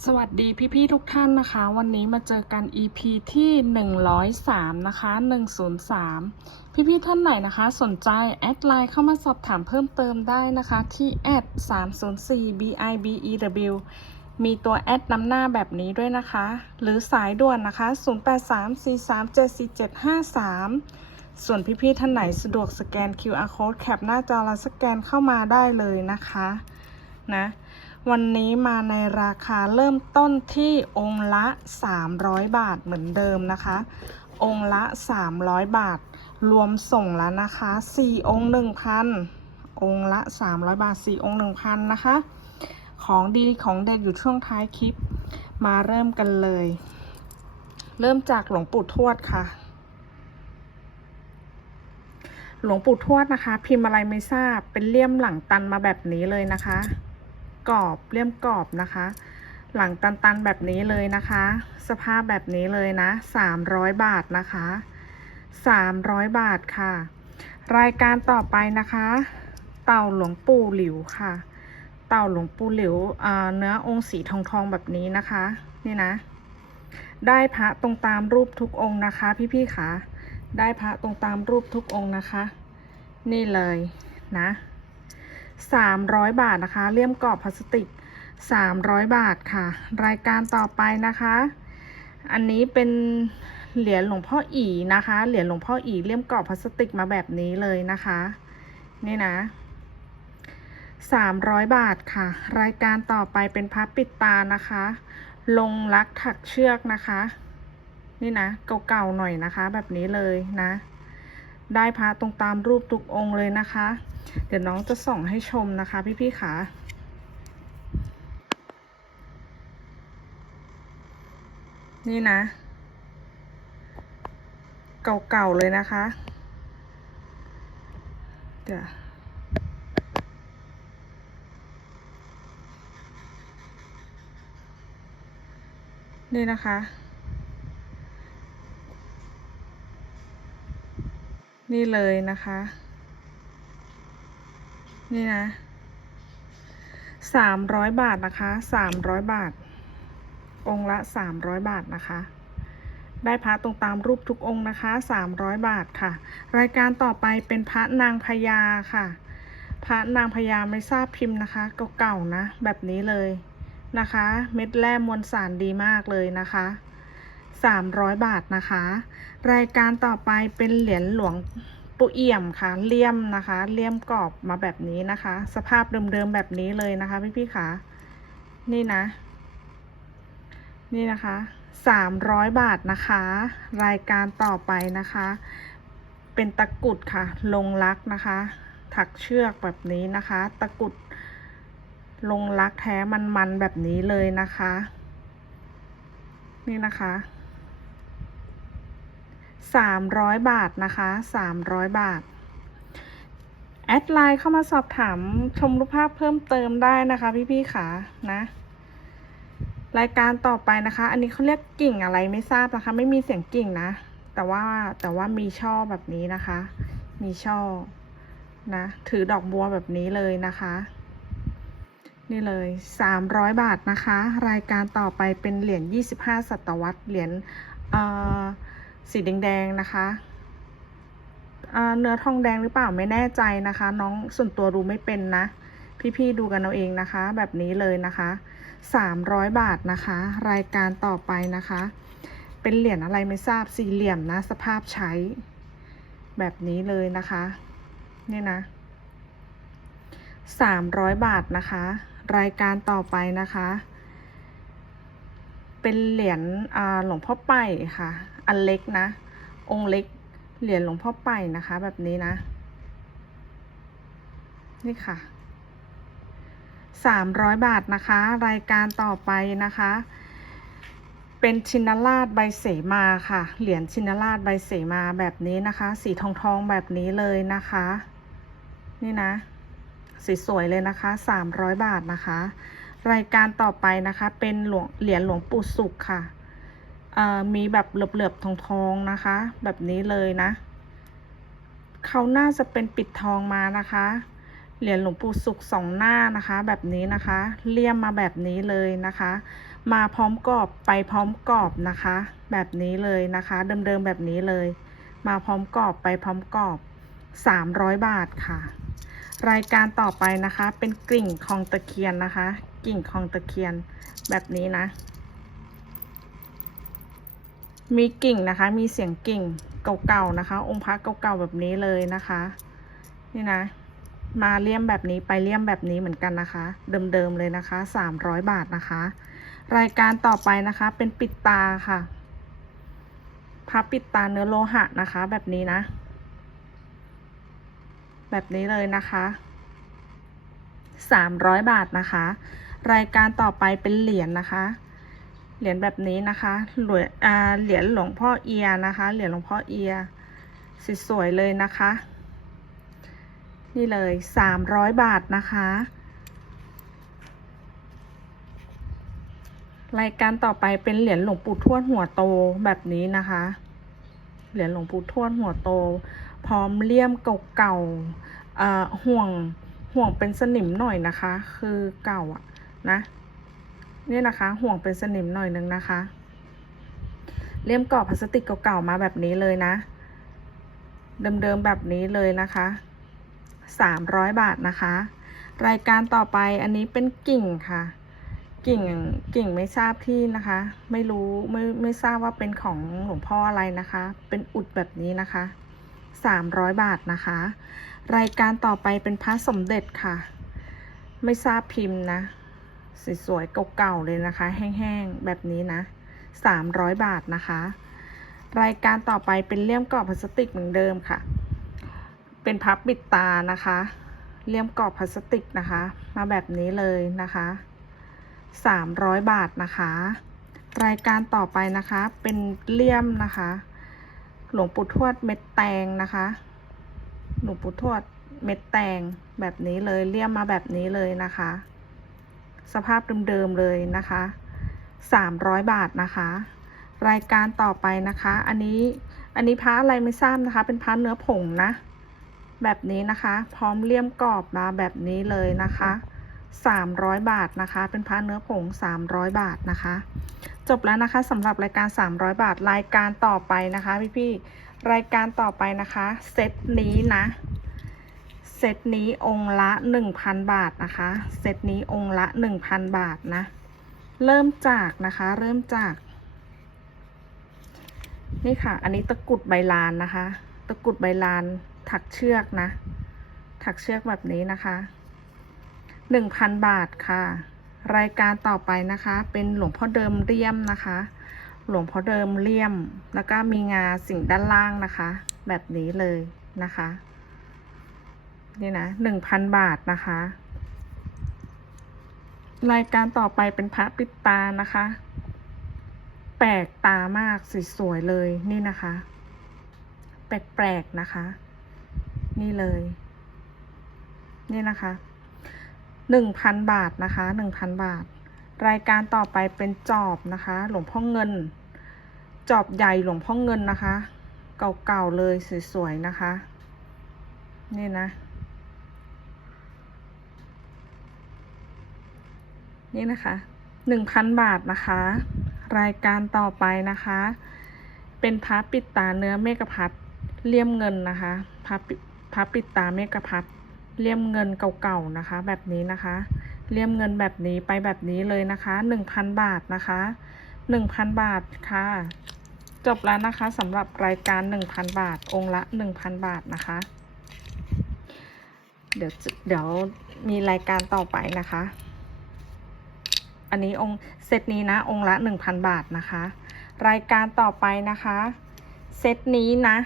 สวัสดีพี่ๆทุกท่านนะคะ วันนี้มาเจอกัน EP ที่ 103 นะคะ 103 พี่ๆท่านไหนนะคะ สนใจ แอดไลน์เข้ามาสอบถามเพิ่มเติมได้นะคะ ที่แอด304 bibew มีตัวแอดนำหน้าแบบนี้ด้วยนะคะ หรือสายด่วนนะคะ 0834374753 ส่วนพี่ๆท่านไหนสะดวกสแกน QR code แคปหน้าจอแล้วสแกนเข้ามาได้เลยนะคะนะ วันนี้มาในราคาเริ่มต้นที่องค์ละ 300 บาทเหมือนเดิมนะคะ องค์ละ 300 บาท รวมส่งแล้วนะคะ 4 องค์ 1,000 องค์ละ 300 บาท 4 องค์ 1,000 นะคะ ของดีของเด็ดอยู่ช่วงท้ายคลิป มาเริ่มกันเลย เริ่มจากหลวงปู่ทวดค่ะหลวงปู่ทวดนะคะ พิมพ์อะไรไม่ทราบเป็นเลี่ยมหลังตันมาแบบนี้เลยนะคะ กรอบเลี่ยมกรอบนะคะ หลังตันๆแบบนี้เลยนะคะ สภาพแบบนี้เลยนะ 300 บาทนะคะ 300 บาทค่ะ รายการต่อไปนะคะ เต่าหลวงปู่หลิวค่ะ เต่าหลวงปู่หลิวเนื้อองค์สีทองทองๆแบบนี้นะคะ นี่นะ ได้พระตรงตามรูปทุกองค์นะคะ พี่ๆค่ะได้พระตรงตามรูปทุกองค์นะคะ นี่เลยนะ 300 บาทนะคะเลี่ยมกรอบพลาสติก 300 บาทค่ะ รายการต่อไปนะคะ อันนี้เป็นเหรียญหลวงพ่ออีนะคะ เหรียญหลวงพ่ออีเลี่ยมกรอบพลาสติกมาแบบนี้เลยนะคะ นี่นะ 300 บาทค่ะ รายการต่อไปเป็นพับปิดตานะคะ ลงรักถักเชือกนะคะ นี่นะเก่าๆหน่อยนะคะ แบบนี้เลยนะ ได้พระตรงตามรูปทุกองค์เลยนะคะ เดี๋ยวน้องจะส่องให้ชมนะคะ พี่ๆค่ะนี่นะ เก่าๆเลยนะคะ เดี๋ยวนี่นะคะ นี่เลยนะคะ นี่นะสามร้อยบาทนะคะสามร้อยบาท องละสามร้อยบาทนะคะ ได้พระตรงตามรูปทุกองค์นะคะสามร้อยบาทค่ะ รายการต่อไปเป็นพระนางพญาค่ะ พระนางพญาไม่ทราบพิมพ์นะคะเก่าๆนะ แบบนี้เลยนะคะ เม็ดแร่มวลสารดีมากเลยนะคะสามร้อยบาทนะคะ รายการต่อไปเป็นเหรียญหลวง ปูเอี่ยมค่ะเลี่ยมนะคะเลี่ยมกรอบมาแบบนี้นะคะ สภาพเดิมๆแบบนี้เลยนะคะพี่ๆค่ะ นี่นะ นี่นะคะสามร้อยบาทนะคะ รายการต่อไปนะคะ เป็นตะกุดค่ะ ลงรักนะคะ ถักเชือกแบบนี้นะคะ ตะกุดลงรักแท้มันๆแบบนี้เลยนะคะ นี่นะคะ สามร้อยบาทนะคะสามร้อยบาท แอดไลน์เข้ามาสอบถามชมรูปภาพเพิ่มเติมได้นะคะ พี่ๆค่ะนะ รายการต่อไปนะคะ อันนี้เขาเรียกกิ่งอะไรไม่ทราบนะคะ ไม่มีเสียงกิ่งนะ แต่ว่าแต่ว่ามีช่อแบบนี้นะคะ มีช่อนะ ถือดอกบัวแบบนี้เลยนะคะ นี่เลยสามร้อยบาทนะคะ รายการต่อไปเป็นเหรียญยี่สิบห้าศตวรรษเหรียญเอ่อ สีแดงๆนะคะเนื้อทองแดงหรือเปล่าไม่แน่ใจนะคะ น้องส่วนตัวดูไม่เป็นนะ พี่ๆดูกันเอาเองนะคะ แบบนี้เลยนะคะสามร้อยบาทนะคะ รายการต่อไปนะคะ เป็นเหรียญอะไรไม่ทราบสี่เหลี่ยมนะ สภาพใช้ แบบนี้เลยนะคะนี่นะสามร้อยบาทนะคะ รายการต่อไปนะคะ เป็นเหรียญหลวงพ่อไปค่ะ อันเล็กนะ องค์เล็กเหรียญหลวงพ่อไปนะคะ แบบนี้นะ นี่ค่ะสามร้อยบาทนะคะ รายการต่อไปนะคะ เป็นชินราชใบเสมาค่ะ เหรียญชินราชใบเสมาแบบนี้นะคะ สีทองทองแบบนี้เลยนะคะ นี่นะสีสวยเลยนะคะ300บาทนะคะ รายการต่อไปนะคะ เป็นหลวงเหรียญหลวงปู่สุขค่ะ มีแบบเหลือบๆทองๆนะคะ แบบนี้เลยนะ เขาน่าจะเป็นปิดทองมานะคะ เหรียญหลวงปู่สุขสองหน้านะคะ แบบนี้นะคะ เลี่ยมมาแบบนี้เลยนะคะ มาพร้อมกรอบไปพร้อมกรอบนะคะ แบบนี้เลยนะคะ เดิมๆแบบนี้เลย มาพร้อมกรอบไปพร้อมกรอบ 300 บาทค่ะ รายการต่อไปนะคะ เป็นกิ่งคลองตะเคียนนะคะกิ่งคลองตะเคียนแบบนี้นะ มีกิ่งนะคะ มีเสียงกิ่งเก่าๆนะคะ องค์พระเก่าๆแบบนี้เลยนะคะ นี่นะ มาเลี่ยมแบบนี้ไปเลี่ยมแบบนี้เหมือนกันนะคะ เดิมๆเลยนะคะ300บาทนะคะ รายการต่อไปนะคะเป็นปิดตาค่ะพระปิดตาเนื้อโลหะนะคะ แบบนี้นะ แบบนี้เลยนะคะ300บาทนะคะ รายการต่อไปเป็นเหรียญนะคะ เหรียญแบบนี้นะคะเหรียญอ่าเหรียญหลวงพ่อเอียนะคะ เหรียญหลวงพ่อเอียสวยๆเลยนะคะ นี่เลย300บาทนะคะ รายการต่อไปเป็นเหรียญหลวงปู่ทวดหัวโตแบบนี้นะคะ เหรียญหลวงปู่ทวดหัวโต พร้อมเลี่ยมเก่าๆห่วงห่วงเป็นสนิมหน่อยนะคะ คือเก่าอะนะ นี่นะคะ ห่วงเป็นสนิมหน่อยนึงนะคะ เลี่ยมกรอบพลาสติกเก่าๆมาแบบนี้เลยนะ เดิมๆแบบนี้เลยนะคะ300บาทนะคะ รายการต่อไปอันนี้เป็นกิ่งค่ะ กิ่งกิ่งไม่ทราบที่นะคะ ไม่รู้ไม่ไม่ทราบว่าเป็นของหลวงพ่ออะไรนะคะ เป็นอุดแบบนี้นะคะ300บาทนะคะ รายการต่อไปเป็นพระสมเด็จค่ะ ไม่ทราบพิมพ์นะ สวยๆเก่าๆเลยนะคะ แห้งๆแบบนี้นะ 300 บาทนะคะ รายการต่อไปเป็นเลี่ยมกรอบพลาสติกเหมือนเดิมค่ะ เป็นพับปิดตานะคะ เลี่ยมกรอบพลาสติกนะคะ มาแบบนี้เลยนะคะ 300 บาทนะคะ รายการต่อไปนะคะ เป็นเลี่ยมนะคะ หลวงปู่ทวดเม็ดแตงนะคะหลวงปู่ทวดเม็ดแตงแบบนี้เลยเลี่ยมมาแบบนี้เลยนะคะ สภาพเดิมๆเลยนะคะ 300 บาทนะคะ รายการต่อไปนะคะ อันนี้อันนี้พระอะไรไม่ทราบนะคะ เป็นพระเนื้อผงนะ แบบนี้นะคะ พร้อมเลี่ยมกรอบมาแบบนี้เลยนะคะ300 บาทนะคะ เป็นพระเนื้อผง 300 บาทนะคะ จบแล้วนะคะสำหรับรายการ 300 บาท รายการต่อไปนะคะพี่ๆรายการต่อไปนะคะ เซตนี้นะ เซตนี้องค์ละ1,000บาทนะคะ เซตนี้องค์ละ1,000บาทนะ เริ่มจากนะคะ เริ่มจาก นี่ค่ะ อันนี้ตะกุดใบลานนะคะ ตะกุดใบลานถักเชือกนะ ถักเชือกแบบนี้นะคะหนึ่งพันบาทค่ะ รายการต่อไปนะคะ เป็นหลวงพ่อเดิมเลี่ยมนะคะ หลวงพ่อเดิมเลี่ยม แล้วก็มีงาสิ่งด้านล่างนะคะ แบบนี้เลยนะคะ นี่นะหนึ่งพันบาทนะคะ รายการต่อไปเป็นพระปิดตานะคะ แปลกตามากสวยๆเลยนี่นะคะ แปลกๆนะคะ นี่เลย นี่นะคะหนึ่งพันบาทนะคะหนึ่งพันบาท รายการต่อไปเป็นจอบนะคะ หลวงพ่อเงิน จอบใหญ่หลวงพ่อเงินนะคะ เก่าๆเลยสวยๆนะคะ นี่นะ นี่นะคะหนึ่งพันบาทนะคะ รายการต่อไปนะคะ เป็นพระปิดตาเนื้อเมกะพัดเลี่ยมเงินนะคะพระปิพระปิดตาเมกะพัดเลี่ยมเงินเก่าๆนะคะ แบบนี้นะคะ เลี่ยมเงินแบบนี้ไปแบบนี้เลยนะคะหนึ่งพันบาทนะคะหนึ่งพันบาทค่ะ จบแล้วนะคะสำหรับรายการหนึ่งพันบาท องละหนึ่งพันบาทนะคะ เดี๋ยวเดี๋ยวมีรายการต่อไปนะคะ อันนี้องค์เซตนี้นะ องค์ละหนึ่งพันบาทนะคะ รายการต่อไปนะคะ เซตนี้นะ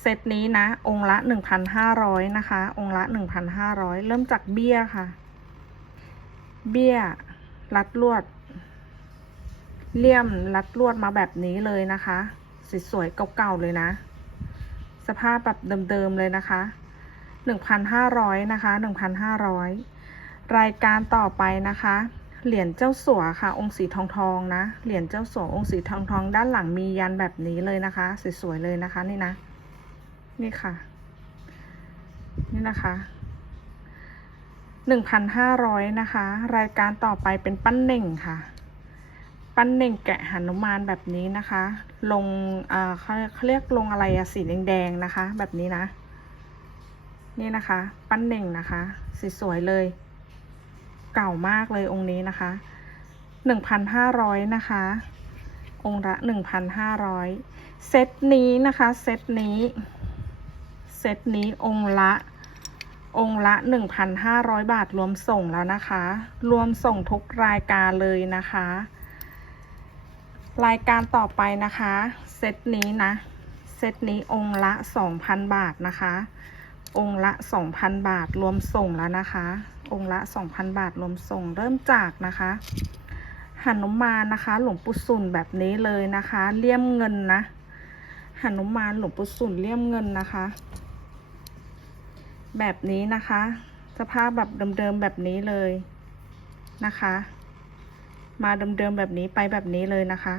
เซตนี้นะ องค์ละหนึ่งพันห้าร้อยนะคะ องค์ละหนึ่งพันห้าร้อยเริ่มจากเบี้ยค่ะ เบี้ย รัดลวด เลี่ยมรัดลวดมาแบบนี้เลยนะคะ สวยๆเก่าๆเลยนะ สภาพแบบเดิมๆเลยนะคะหนึ่งพันห้าร้อยนะคะหนึ่งพันห้าร้อยรายการต่อไปนะคะ เหรียญเจ้าสัวค่ะ องค์สีทองทองนะ เหรียญเจ้าสัวองค์สีทองทองด้านหลังมียันแบบนี้เลยนะคะ สวยๆเลยนะคะ นี่นะ นี่ค่ะ นี่นะคะ1,500นะคะ รายการต่อไปเป็นปั้นเน่งค่ะ ปั้นเน่งแกะหนุมานแบบนี้นะคะ ลงเอ่อเขาเขาเรียกลงอะไรอะสีแดงๆนะคะ แบบนี้นะ นี่นะคะ ปั้นเน่งนะคะสวยๆเลย เก่ามากเลยองค์นี้นะคะ 1,500 นะคะ องค์ละ 1,500 เซตนี้นะคะ เซตนี้ เซตนี้องค์ละ องค์ละ 1,500 บาทรวมส่งแล้วนะคะ รวมส่งทุกรายการเลยนะคะ รายการต่อไปนะคะ เซตนี้นะ เซตนี้องค์ละ 2,000 บาทนะคะองค์ละ 2,000 บาท รวมส่งแล้วนะคะ องค์ละ 2,000 บาทรวมส่งเริ่มจากนะคะหนุมานนะคะ หลวงปู่สุนแบบนี้เลยนะคะ เลี่ยมเงินนะหนุมานหลวงปู่สุนเลี่ยมเงินนะคะ แบบนี้นะคะ สภาพแบบเดิมๆแบบนี้เลยนะคะ มาเดิมๆแบบนี้ไปแบบนี้เลยนะคะ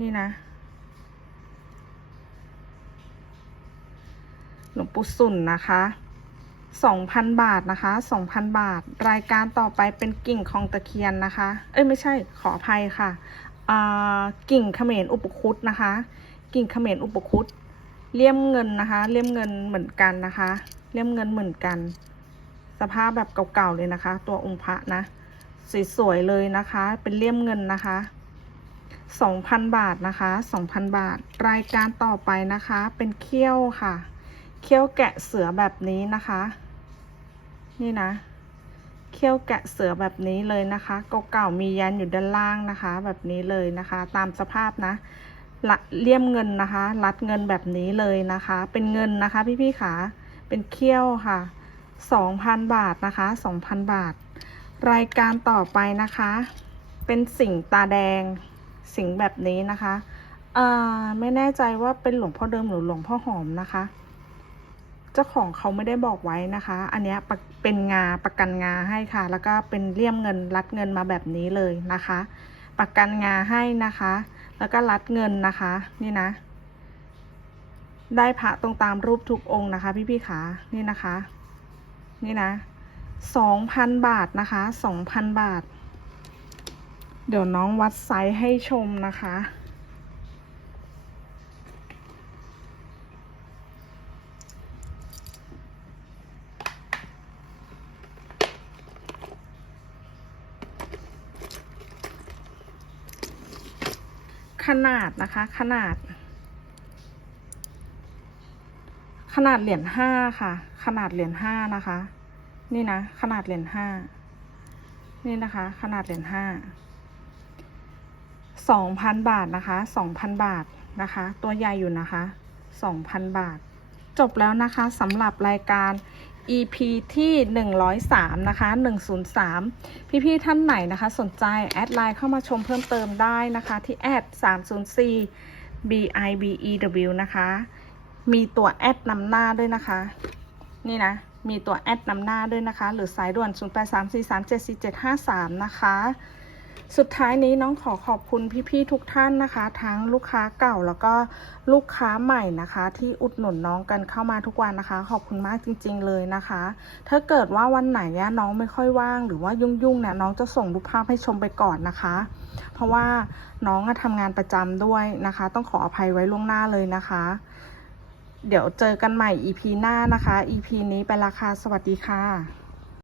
นี่นะหลวงปู่สุนนะคะ 2,000 บาทนะคะ 2,000 บาท รายการต่อไปเป็นกิ่งของตะเคียนนะคะ เอ้ยไม่ใช่ขออภัยค่ะกิ่งเขมรอุปคุตนะคะ กิ่งเขมรอุปคุตเลี่ยมเงินนะคะ เลี่ยมเงินเหมือนกันนะคะ เลี่ยมเงินเหมือนกัน สภาพแบบเก่าๆเลยนะคะ ตัวองค์พระนะสวยๆเลยนะคะ เป็นเลี่ยมเงินนะคะ2,000 บาทนะคะ2,000 บาท รายการต่อไปนะคะ เป็นเขี้ยวค่ะ เขี้ยวแกะเสือแบบนี้นะคะ นี่นะ เขี้ยวแกะเสือแบบนี้เลยนะคะเก่าๆมียันอยู่ด้านล่างนะคะ แบบนี้เลยนะคะ ตามสภาพนะละเลี่ยมเงินนะคะ รัดเงินแบบนี้เลยนะคะ เป็นเงินนะคะ พี่ๆขาเป็นเขี้ยวค่ะ2,000บาทนะคะ2,000บาท รายการต่อไปนะคะ เป็นสิงตาแดงสิงแบบนี้นะคะอ่าไม่แน่ใจว่าเป็นหลวงพ่อเดิมหรือหลวงพ่อหอมนะคะ เจ้าของเขาไม่ได้บอกไว้นะคะ อันนี้เป็นงาประกันงาให้ค่ะ แล้วก็เป็นเลี่ยมเงินรัดเงินมาแบบนี้เลยนะคะ ประกันงาให้นะคะ แล้วก็รัดเงินนะคะ นี่นะ ได้พระตรงตามรูปทุกองค์นะคะ พี่พี่ขานี่นะคะ นี่นะสองพันบาทนะคะสองพันบาท เดี๋ยวน้องวัดไซส์ให้ชมนะคะ ขนาดนะคะ ขนาด ขนาดเหรียญห้าค่ะ ขนาดเหรียญห้านะคะ นี่นะ ขนาดเหรียญห้านี่นะคะ ขนาดเหรียญห้าสองพันบาทนะคะสองพันบาทนะคะ ตัวใหญ่อยู่นะคะสองพันบาท จบแล้วนะคะสำหรับรายการ EP ที่ 103 นะคะ 103 พี่ๆท่านไหนนะคะ สนใจแอดไลน์เข้ามาชมเพิ่มเติมได้นะคะ ที่แอด304 bibew นะคะ มีตัวแอดนำหน้าด้วยนะคะ นี่นะ มีตัวแอดนำหน้าด้วยนะคะ หรือสายด่วน 0834374753 นะคะ สุดท้ายนี้น้องขอขอบคุณพี่ๆทุกท่านนะคะ ทั้งลูกค้าเก่าแล้วก็ลูกค้าใหม่นะคะ ที่อุดหนุนน้องกันเข้ามาทุกวันนะคะ ขอบคุณมากจริง ๆ เลยนะคะ ถ้าเกิดว่าวันไหนน้องไม่ค่อยว่าง หรือว่ายุ่งๆเนี่ยน้องจะส่งรูปภาพให้ชมไปก่อนนะคะ เพราะว่าน้องอะทำงานประจำด้วยนะคะ ต้องขออภัยไว้ล่วงหน้าเลยนะคะ เดี๋ยวเจอกันใหม่ EP หน้านะคะ EP นี้ไปละค่ะสวัสดีค่ะ